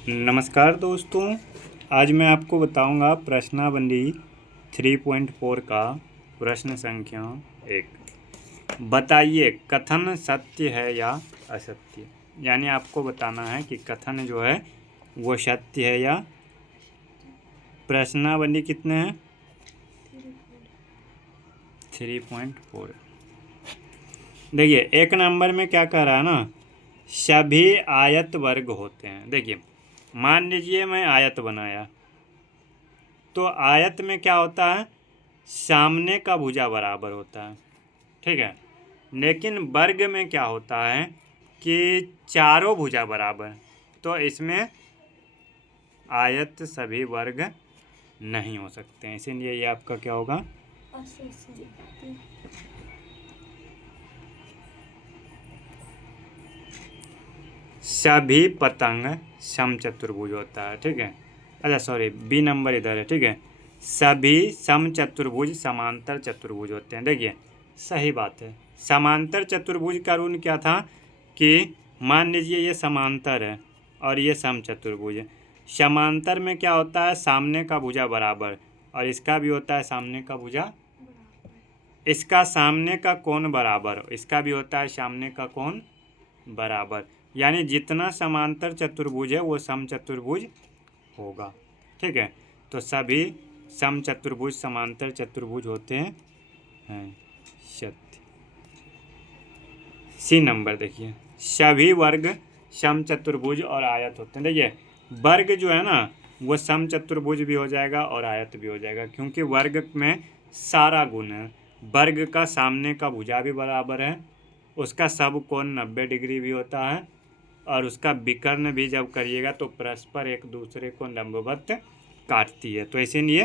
नमस्कार दोस्तों, आज मैं आपको बताऊंगा प्रश्नावली 3.4 का प्रश्न संख्या 1। बताइए कथन सत्य है या असत्य। यानी आपको बताना है कि कथन जो है वो सत्य है या। प्रश्नावली कितने हैं? 3.4। देखिए एक नंबर में क्या कह रहा है ना, सभी आयत वर्ग होते हैं। देखिए मान लीजिए मैं आयत बनाया, तो आयत में क्या होता है, सामने का भुजा बराबर होता है, ठीक है। लेकिन वर्ग में क्या होता है कि चारों भुजा बराबर, तो इसमें आयत सभी वर्ग नहीं हो सकते हैं, इसीलिए ये आपका क्या होगा, सभी पतंग समचतुर्भुज होता है, ठीक है। अच्छा सॉरी, बी नंबर इधर है, ठीक है। सभी समचतुर्भुज समांतर चतुर्भुज होते हैं। देखिए सही बात है। समांतर चतुर्भुज का रूल क्या था कि मान लीजिए ये समांतर है और ये समचतुर्भुज है। समांतर में क्या होता है, सामने का भुजा बराबर, और इसका भी होता है सामने का भुजा, इसका सामने का कोण बराबर, इसका भी होता है सामने का कोण बराबर। यानी जितना समांतर चतुर्भुज है वो समचतुर्भुज होगा, ठीक है। तो सभी समचतुर्भुज समांतर चतुर्भुज होते हैं सत्य। सी नंबर देखिए, सभी वर्ग समचतुर्भुज और आयत होते हैं। देखिए वर्ग जो है ना वो समचतुर्भुज भी हो जाएगा और आयत भी हो जाएगा, क्योंकि वर्ग में सारा गुण है। वर्ग का सामने का भुजा भी बराबर है, उसका सब कोण 90 डिग्री भी होता है, और उसका विकर्ण भी जब करिएगा तो परस्पर एक दूसरे को लंबवत काटती है। तो इसीलिए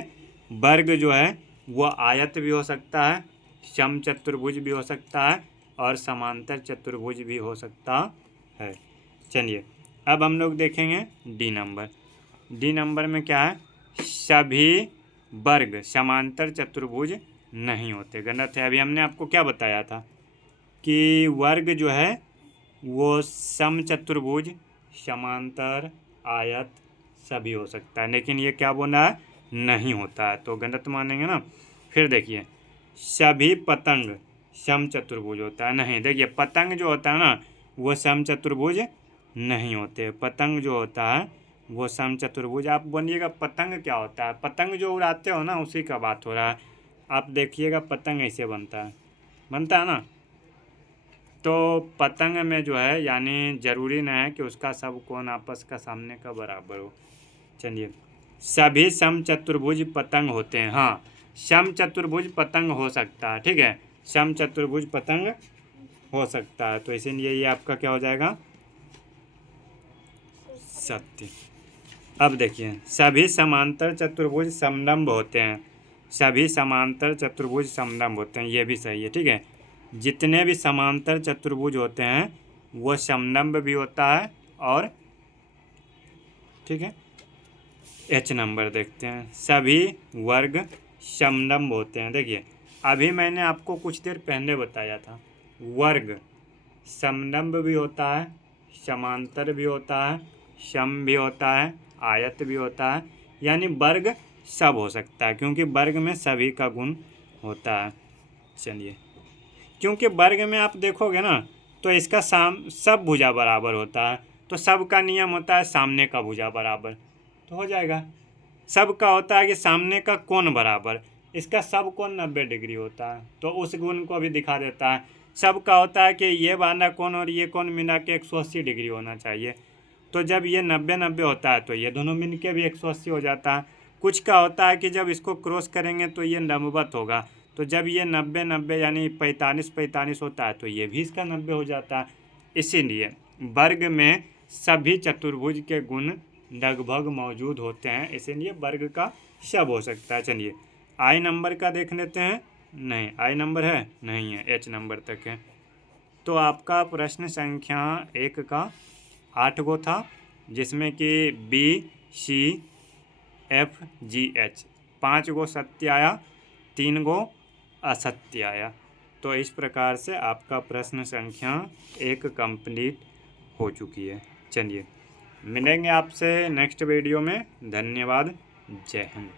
वर्ग जो है वो आयत भी हो सकता है, समचतुर्भुज भी हो सकता है, और समांतर चतुर्भुज भी हो सकता है। चलिए अब हम लोग देखेंगे डी नंबर। डी नंबर में क्या है, सभी वर्ग समांतर चतुर्भुज नहीं होते, गलत है। अभी हमने आपको क्या बताया था कि वर्ग जो है वो समचतुर्भुज समांतर आयत सभी हो सकता है, लेकिन ये क्या बोला है, नहीं होता है, तो गलत मानेंगे ना। फिर देखिए सभी पतंग समचतुर्भुज होता है, नहीं। देखिए पतंग जो होता है ना वो समचतुर्भुज नहीं होते। पतंग जो होता है वो समचतुर्भुज। आप बोलिएगा पतंग क्या होता है, पतंग जो उड़ाते हो ना उसी का बात हो रहा है। आप देखिएगा पतंग ऐसे बनता है ना। तो पतंग में जो है यानी ज़रूरी नहीं है कि उसका सब कोण आपस का सामने का बराबर हो। चलिए सभी समचतुर्भुज पतंग होते हैं, हाँ समचतुर्भुज पतंग हो सकता है, ठीक है। समचतुर्भुज पतंग हो सकता है, तो इसीलिए ये आपका क्या हो जाएगा, सत्य। अब देखिए सभी समांतर चतुर्भुज समलंब होते हैं, सभी समांतर चतुर्भुज समलंब होते हैं, ये भी सही है, ठीक है। जितने भी समांतर चतुर्भुज होते हैं वो समलंब भी होता है, और ठीक है। एच नंबर देखते हैं, सभी वर्ग समलंब होते हैं। देखिए अभी मैंने आपको कुछ देर पहले बताया था, वर्ग समलंब भी होता है, समांतर भी होता है, सम भी होता है, आयत भी होता है। यानी वर्ग सब हो सकता है, क्योंकि वर्ग में सभी का गुण होता है। चलिए क्योंकि वर्ग में आप देखोगे ना तो इसका सब भुजा बराबर होता है, तो सब का नियम होता है सामने का भुजा बराबर, तो हो जाएगा। सब का होता है कि सामने का कोण बराबर, इसका सब कोण 90 डिग्री होता है, तो उस गुण को भी दिखा देता है। सब का होता है कि ये वाला कोण और ये कोण मिला के 180 डिग्री होना चाहिए, तो जब ये 90-90 होता है तो ये दोनों मिल के भी 180 हो जाता है। कुछ का होता है कि जब इसको क्रॉस करेंगे तो ये लंबवत होगा, तो जब ये 90-90 यानी 45-45 होता है तो ये भी इसका 90 हो जाता है। इसीलिए वर्ग में सभी चतुर्भुज के गुण लगभग मौजूद होते हैं, इसीलिए वर्ग का सब हो सकता है। चलिए आई नंबर का देख लेते हैं। नहीं आई नंबर है नहीं है, एच नंबर तक है। तो आपका प्रश्न संख्या 1 का 8 गो था, जिसमें कि B C F G H 5 गो सत्य आया, 3 गो असत्य आया। तो इस प्रकार से आपका प्रश्न संख्या 1 कंप्लीट हो चुकी है। चलिए मिलेंगे आपसे नेक्स्ट वीडियो में। धन्यवाद। जय हिंद।